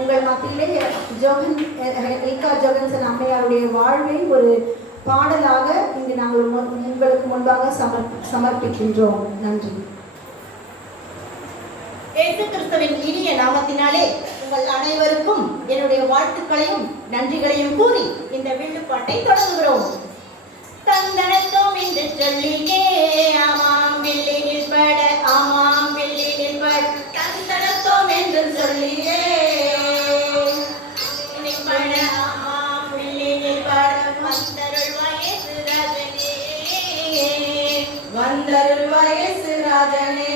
உங்கள் மத்தியிலே ஜோகன் எல்கா ஜோகன்சன் அம்மையாருடைய வாழ்வை ஒரு பாடலாக இங்கு நாங்கள் உங்களுக்கு முன்பாக சமர் சமர்ப்பிக்கின்றோம். நன்றி. இயேசு கிறிஸ்துவின் இனிய நாமத்தினாலே உங்கள் அனைவருக்கும் என்னுடைய வாழ்த்துக்களையும் நன்றிகளையும் கூறி இந்த வில்லுப்பாட்டை தொடங்குகிறோம். தந்தனத்தோம் என்று சொல்லியே ஆமாம் வில்லினில் நிற்பட ஆமாம் வில்லினில் பட தந்தனத்தோம் என்று சொல்லியே. வந்தருள் வயசு ராஜனே.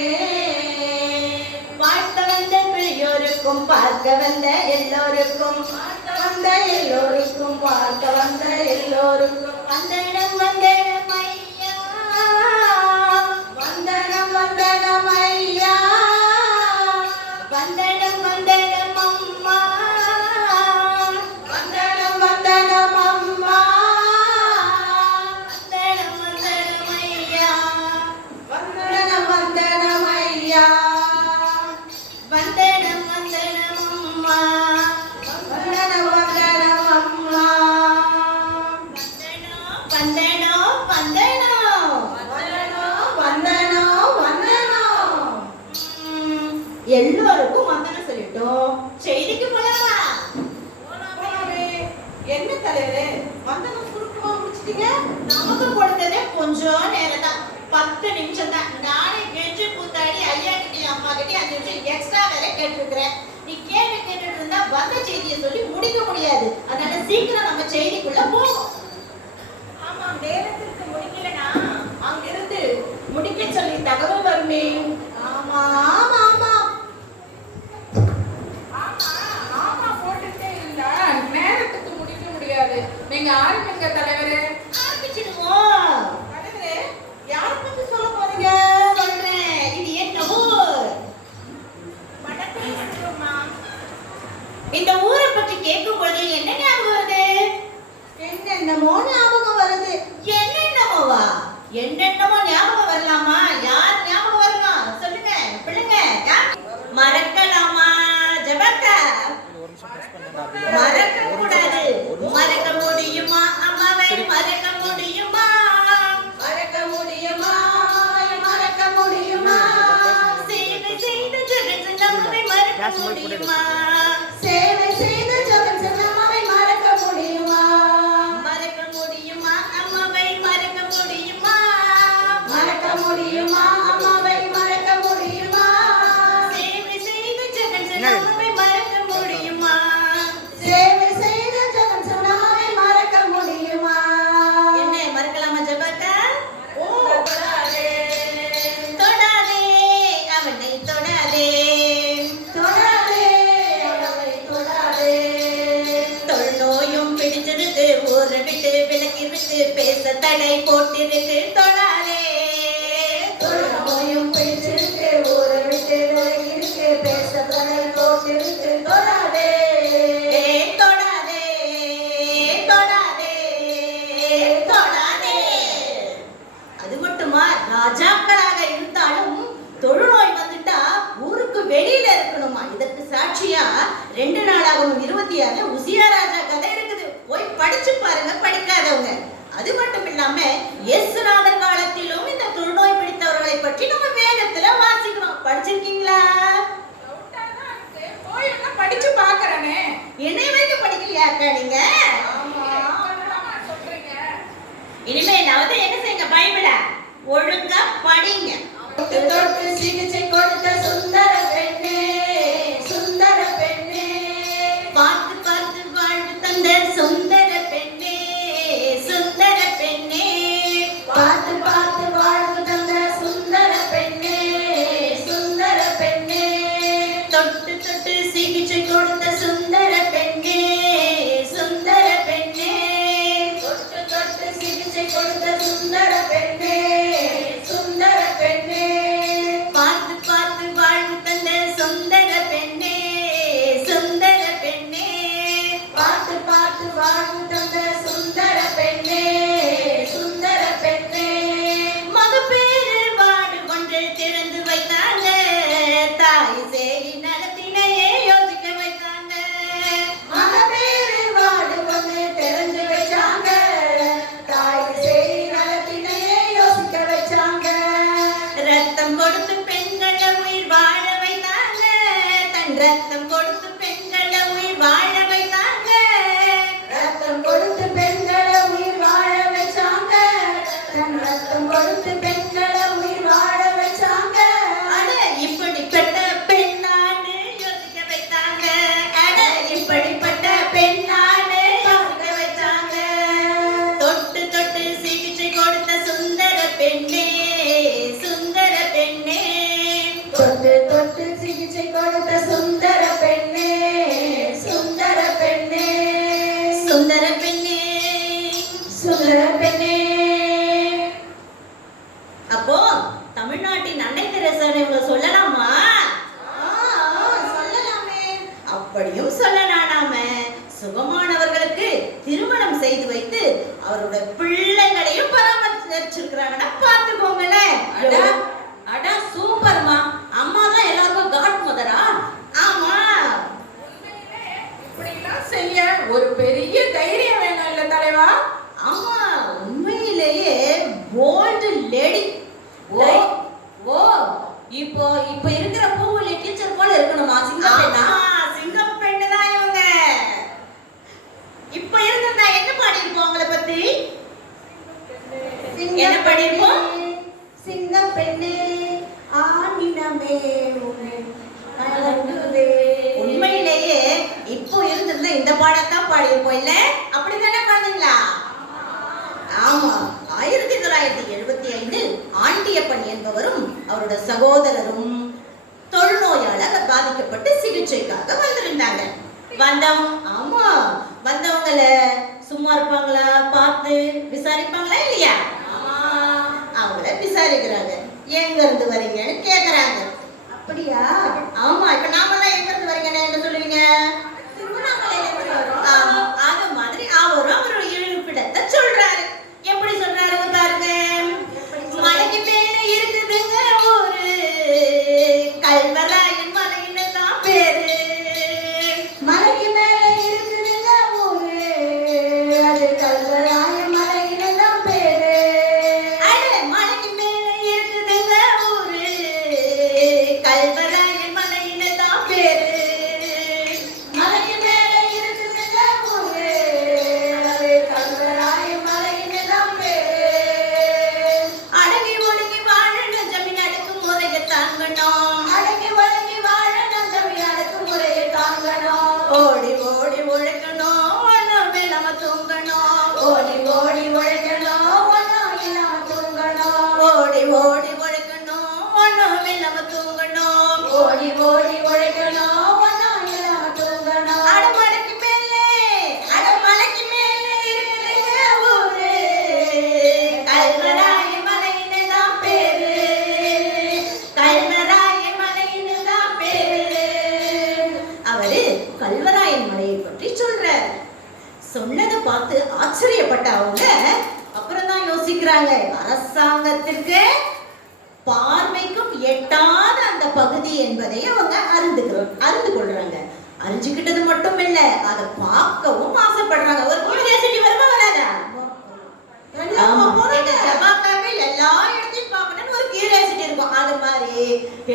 வாழ்த்த வந்த பிள்ளையோருக்கும் பார்க்க வந்த எல்லோருக்கும் பார்க்க வந்த எல்லோருக்கும் பார்க்க வந்த எல்லோருக்கும். வந்தனம் வந்தனம் முடிச்சிட்டீங்க நமக்கு கொடுத்ததே கொஞ்சம் நேரம் தான் பத்து நிமிஷம் தான் நானே கெஞ்சு கூத்தாடி ஐயா கிட்டயும் அம்மா கிட்டயும் அஞ்சு நிமிஷம் எக்ஸ்ட்ரா வேற கேட்டிருக்கிறேன். நீ கேட்டு கேட்டுட்டு இருந்தா வந்த செய்தியை சொல்லி முடிக்க முடியாது. அதனால சீக்கிரம் நம்ம செய்திக்குள்ள போவோம். ஆமாம் நேரத்திற்கு முடிக்கலனா? அங்கிருந்து முடிக்க சொல்லி தகவல் வருமே? ஆமா ஆமா ஆமா. ஆமா, ஆமா போட்டுட்டே இருந்தா நேரத்துக்கு முடிக்க முடியாது. நீங்க ஆரம்பிங்க தலைவரே ஆரம்பிச்சிடுவோம் தலைவரே யார பத்தி சொல்ல போறீங்க சொல்றேன் இது என்ன ஊர் இந்த ஊரை பற்றி கேட்கும் பொழுது என்ன ஞாபகம் வருது என்னென்னமோ ஞாபகம் வருது. என்னென்னமோவா? என்னென்னமோ ஞாபகம் வரலாமா? யார் ஞாபகம் வரலாம் சொல்லுங்க பிள்ளைங்க மறக்கலாமா? ஜபக்கா? பேச போட்டிருக்கு தொட என்னை வைத்து படிக்கலையா அக்கா நீங்க? என்னம்மா சொல்றீங்க? இனிமே நான் என்ன செய்யுங்க? பைபிள ஒழுங்கா படிங்க. சிகிச்சை கொடுத்த செய்ய ஒரு பெரிய தைரியம் வேணும் இல்ல தலைவா? ஆமா உண்மையிலேயே போல்டு லேடி ஓ. ஓ இப்போ இப்போ இருக்கிற பூவுலி டீச்சர் போல இருக்கணுமா? சிங்கப்பெண்ணா? சிங்கம் பெண்ணு தான் இவங்க. இப்ப இருந்தா என்ன பாடிருப்போம் அவங்கள பத்தி? என்ன படிப்போம்? பாடத்தான் பாடியிருப்போம் இல்ல? அப்படித்தானே பாடுங்களா ஆமா. ஆயிரத்தி தொள்ளாயிரத்தி எழுபத்தி ஐந்து ஆண்டியப்பன் என்பவரும் அவரோட சகோதரரும் தொழுநோயாளர் பாதிக்கப்பட்டு சிகிச்சைக்காக வந்திருந்தாங்க. வந்தவங்க ஆமா. வந்தவங்கள சும்மா இருப்பாங்களா? பார்த்து விசாரிப்பாங்களா இல்லையா? அவங்கள விசாரிக்கிறாங்க. எங்க இருந்து வரீங்கன்னு கேக்குறாங்க. அப்படியா? ஆமா. இப்ப நாமெல்லாம் எங்க இருந்து வரீங்கன்னு என்ன சொல்லுவீங்க? அரசாங்கத்திற்கு பார்வைக்கும் எட்டாத அந்த பகுதி என்பதை அவங்க அறிந்துக்கிறோம் அறிந்து கொள்றாங்க. அறிஞ்சுக்கிட்டது மட்டும் இல்ல அதை பார்க்கவும் ஆசைப்படுறாங்க. ஒரு கியூரியாசிட்டி வருமா வராதா? எல்லா இடத்தையும் பார்க்கணும்னு ஒரு கியூரியாசிட்டி இருக்கும். அது மாதிரி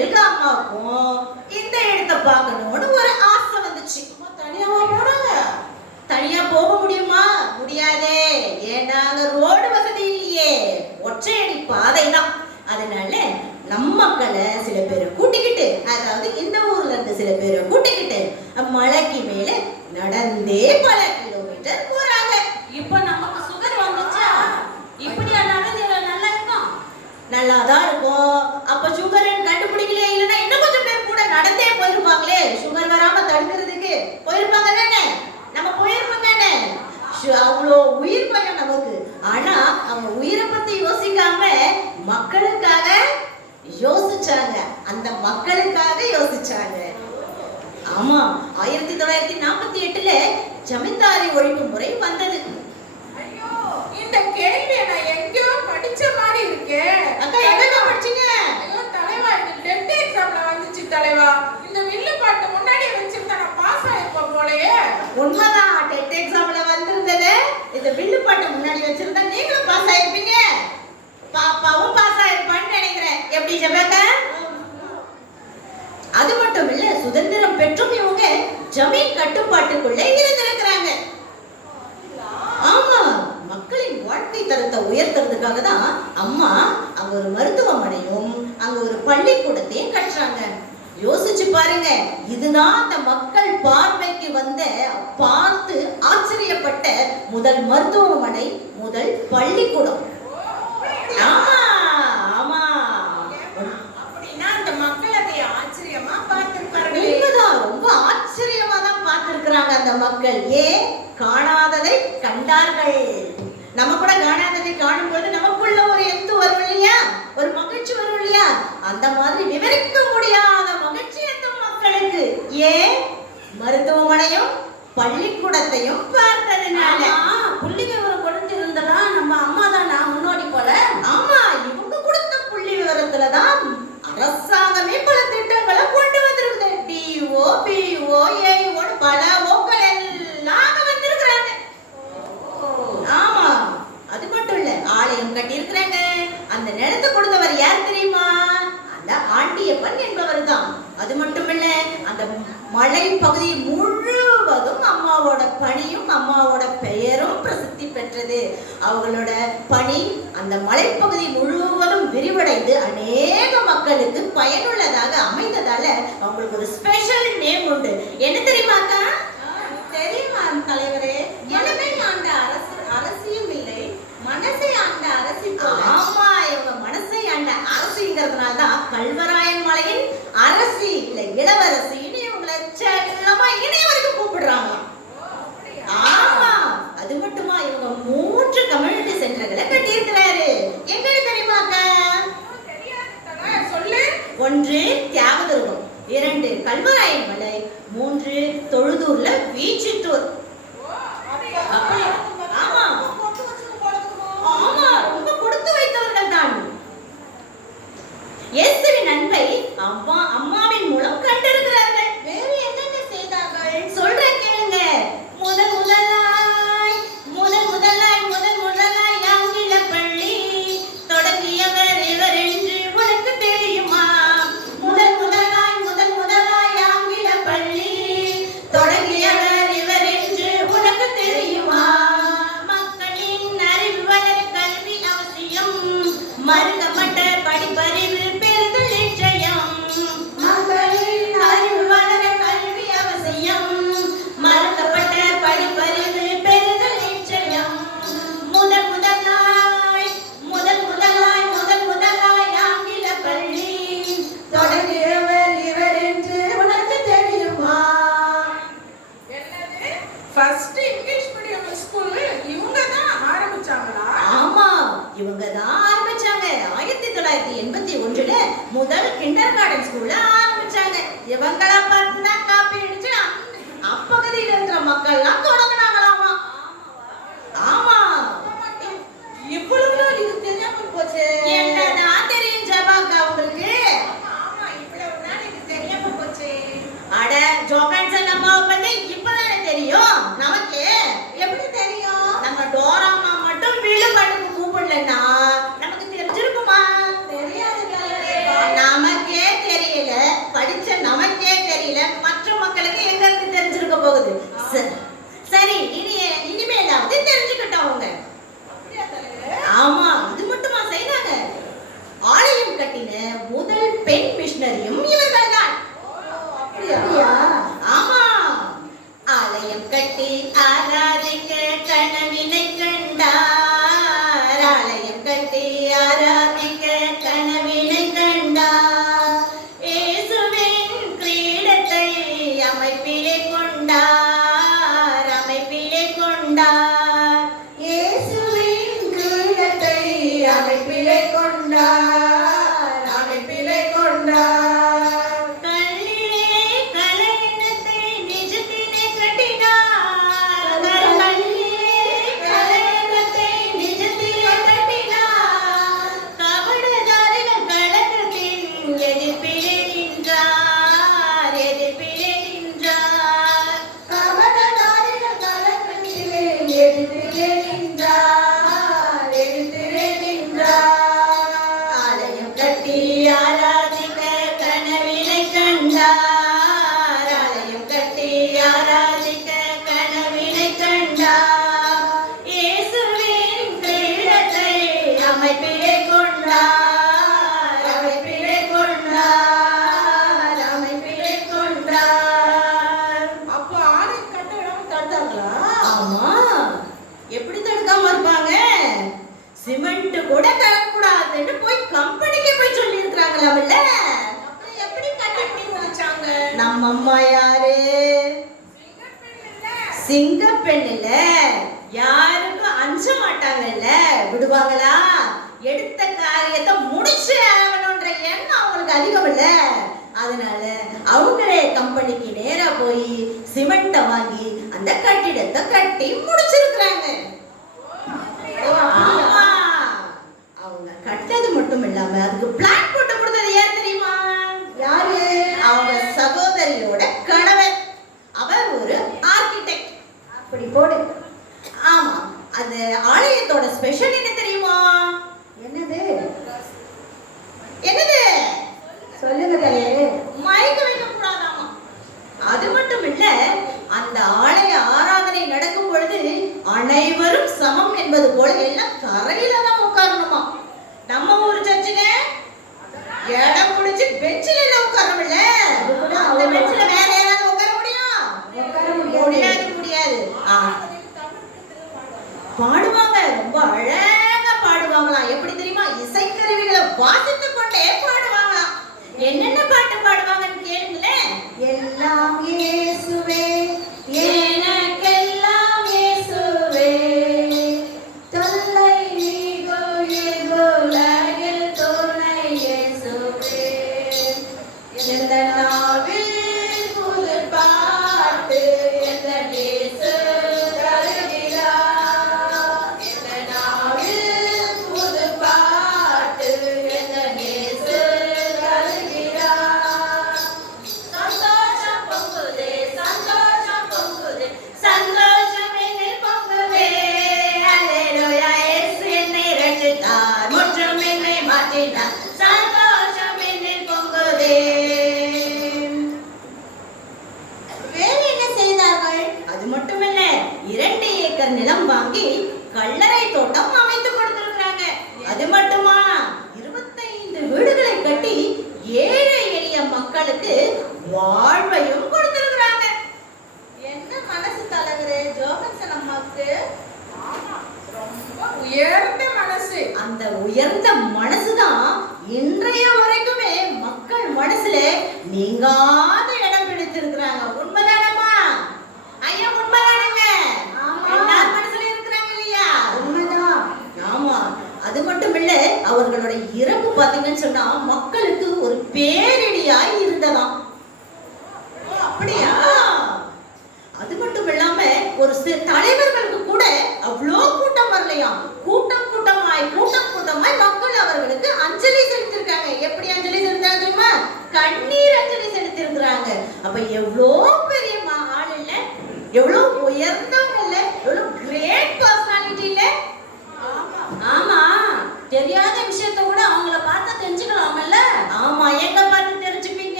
எல்கா அம்மாவுக்கும் இந்த இடத்தை பார்க்கணும்னு ஒரு ஆசை வந்துச்சு. தனியாவா போனாங்க தனியா போக முடியுமா? முடியாதே. ஏன்னா அங்க ரோடு வசதி இல்லையே. ஒற்றையடி பாதை தான் அதனால நம்ம மக்களை சில பேரை கூட்டிக்கிட்டு அதாவது இந்த ஊர்ல இருந்து சில பேரை கூட்டிக்கிட்டு மலைக்கு மேல நடந்தே பல கிலோமீட்டர் போறாங்க. இப்போ நமக்கு சுகர் வந்துச்சா? இப்படியா நடந்து நல்லா இருக்கும். நல்லா தான் இருக்கும். அப்ப சுகர் கண்டுபிடிக்கலையே இல்லைன்னா இன்னும் கொஞ்சம் பேர் கூட நடந்தே போயிருப்பாங்களே. சுகர் வராம தடுக்கிறதுக்கு போயிருப்பாங்க தானே? நம்ம போயிருப்போம் தானே? அவ்வளோ உயிர் பயம் நமக்கு ஆனா அவங்க உயிரை பத்தி யோசிக்காம மக்களுக்காக யோசிச்சாங்க. அந்த மக்களுக்காக யோசிச்சாங்க. ஆமா ஆயிரத்தி தொள்ளாயிரத்தி நாற்பத்தி எட்டுல ஜமீன்தாரி ஒழிப்பு முறை வந்தது. ஐயோ இந்த கேள்வியை நான் எங்கேயோ படிச்ச மாதிரி இருக்கே. அக்கா எங்க படிச்சீங்க? ஐயோ தலைவா இந்த டென்த் எக்ஸாம்ல வந்துச்சு தலைவா. இந்த வில்லு பாட்டு முன்னாடியே வச்சிருந்தா நான் பாஸ் ஆயிருப்பேன் போலயே. உண்மைதான் டெட் எக்ஸாம்ல வந்திருந்தது. இந்த வில்லு பாட்டை முன்னாடி வச்சிருந்தா நீங்களும் பாஸ் ஆயிருப்பீங்க. பாப்பாவும் பாஸ் ஆயிருப்பான்னு நினைக்கிறேன். எப்படி ஜெபேக்கா அது மட்டும் இல்ல சுதந்திரம் பெற்றும் இவங்க ஜமீன் கட்டுப்பாட்டுக்குள்ள இருந்திருக்கிறாங்க. ஆமா மக்களின் வாழ்க்கை தரத்தை உயர்த்துறதுக்காக தான் அம்மா அங்க ஒரு மருத்துவமனையும் அங்க ஒரு பள்ளிக்கூடத்தையும் கட்டுறாங்க. யோசிச்சு பாருங்க இதுதான் அந்த மக்கள் பார்வைக்கு வந்த பார்த்து ஆச்சரியப்பட்ட முதல் மருத்துவமனை முதல் பள்ளிக்கூடம். அந்த மக்கள் ஏன்? காணாததை கண்டார்கள். நம்ம கூட காணாததை காணும் பொழுது நமக்குள்ள ஒரு எத்து வரும் இல்லையா? ஒரு மகிழ்ச்சி வரும் இல்லையா? அந்த மாதிரி விவரிக்க முடியாத மகிழ்ச்சி எத்தும் மக்களுக்கு. ஏன்? மருத்துவமனையும் பள்ளிக்கூடத்தையும் பார்த்ததுனால. புள்ளி விவரம் குறைஞ்சிருந்தா நம்ம அம்மா தான் அரசாங்கமே பல திட்டங்களை கொண்டு வந்திருக்குது. டிஓ பிஓ ஏஓன்னு பல ஓக்கள் எல்லாம் வந்திருக்கிறாங்க. ஆமா அது மட்டும் இல்ல ஆலயம் கட்டி இருக்கிறாங்க அந்த நிலத்தை கொடுத்தவர் யார் தெரியுமா? அந்த ஆண்டியப்பன் என்பவர் தான் அது மட்டும் இல்ல அந்த மலை பகுதி முழு முழுவதும் அம்மாவோட பணியும் அம்மாவோட பெயரும் பிரசித்தி பெற்றது. அவங்களோட பணி அந்த மலைப்பகுதி முழுவதும் விரிவடைந்து அநேக மக்களுக்கு பயனுள்ளதாக அமைந்ததால அவங்களுக்கு ஒரு ஸ்பெஷல் நேம் உண்டு. என்ன தெரியுமாக்கா? இவங்க தான் ஆரம்பிச்சாங்க. ஆயிரத்தி தொள்ளாயிரத்தி எண்பத்தி ஒன்றுல முதல் கிண்டர் கார்டன் ஸ்கூல்ல ஆரம்பிச்சாங்க. இவங்கள பார்த்து தான் காப்பி அடிச்சு அப்பகுதியில் இருக்கிற மக்கள்லாம் தொடங்க நம்ம அம்மா யாரு சிங்க பெண்ணுல யாருக்கும் அஞ்ச மாட்டாங்கல்ல? விடுவாங்களா? எடுத்த காரியத்தை முடிச்சு ஆகணும்ன்ற எண்ணம் அவங்களுக்கு அதிகம் இல்ல அதனால அவங்களே கம்பெனிக்கு நேரா போய் சிமெண்ட்டை வாங்கி அந்த கட்டிடத்தை கட்டி முடிச்சிருக்கிறாங்க. அவங்க கட்டது மட்டும் இல்லாம அதுக்கு பிளான் போட்டு கொடுத்தது ஏன் தெரியுமா? யாரு? அவங்க அப்படி போடு. ஆமா அது ஆலயத்தோட ஸ்பெஷல் என்ன தெரியுமா? என்னது? என்னது? சொல்லுங்க தலைவரே மயக்க வைக்க கூடாதாமா அது மட்டும் இல்ல அந்த ஆலய ஆராதனை நடக்கும் பொழுது அனைவரும் சமம் என்பது போல எல்லாம் தரையில தான் உட்காரணுமா? நம்ம ஊர் சர்ச்சுங்க இடம் முடிச்சு பெஞ்சில எல்லாம் உட்காரணும்ல. அந்த பெஞ்சில வேற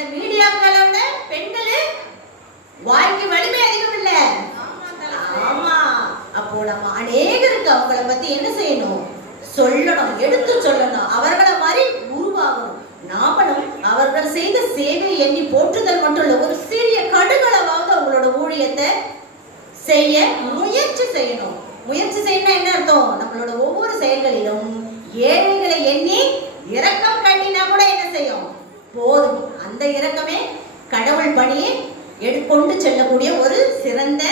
அந்த மீடியாக்கள் அந்த பெண்களு வாய்க்கு வலிமை அதிகம் இல்ல ஆமா. அப்போ நம்ம அநேகருக்கு அவங்கள பத்தி என்ன செய்யணும்? சொல்லணும். எடுத்து சொல்லணும். அவர்களை மாதிரி உருவாகணும். நாமளும் அவர்கள் செய்த சேவை எண்ணி போற்றுதல் மட்டும் ஒரு சிறிய கடுகளவாவது அவங்களோட ஊழியத்தை செய்ய முயற்சி செய்யணும். முயற்சி செய்யணும் என்ன அர்த்தம்? நம்மளோட ஒவ்வொரு செயல்களிலும் ஏழைகளை எண்ணி இரக்கம் கண்டினா கூட என்ன செய்யும்? போதும். அந்த இறக்கமே கடவுள் பணியை எடுக்கொண்டு செல்லக்கூடிய ஒரு சிறந்த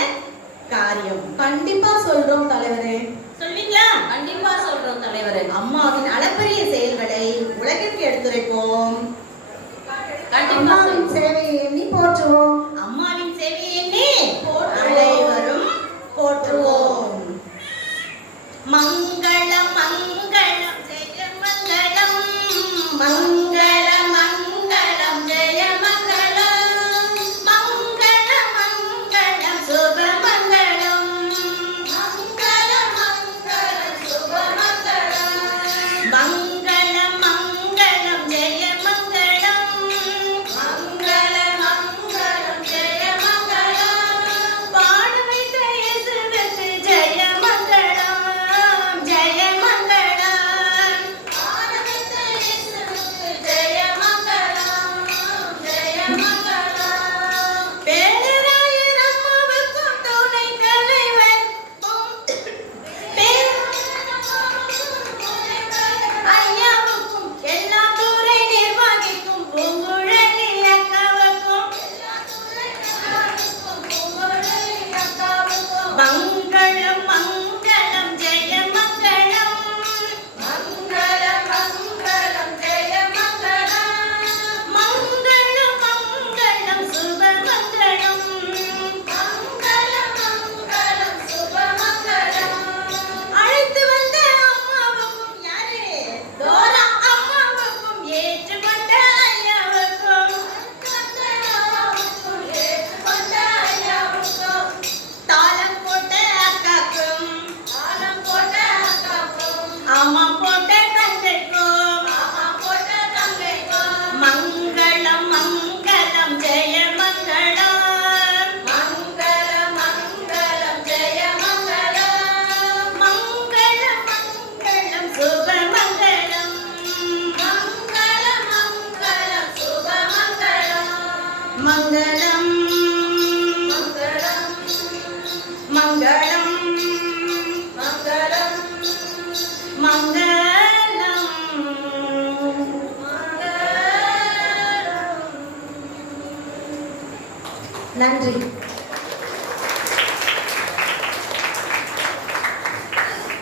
காரியம். கண்டிப்பா சொல்றோம் தலைவரே. சொல்வீங்களா? கண்டிப்பா சொல்றோம் தலைவரே. அம்மாவின் அளப்பரிய செயல்களை உலகிற்கு எடுத்துரைப்போம். அம்மாவின் சேவையை எண்ணி போற்றுவோம். அம்மாவின் சேவையை எண்ணி அனைவரும் போற்றுவோம்.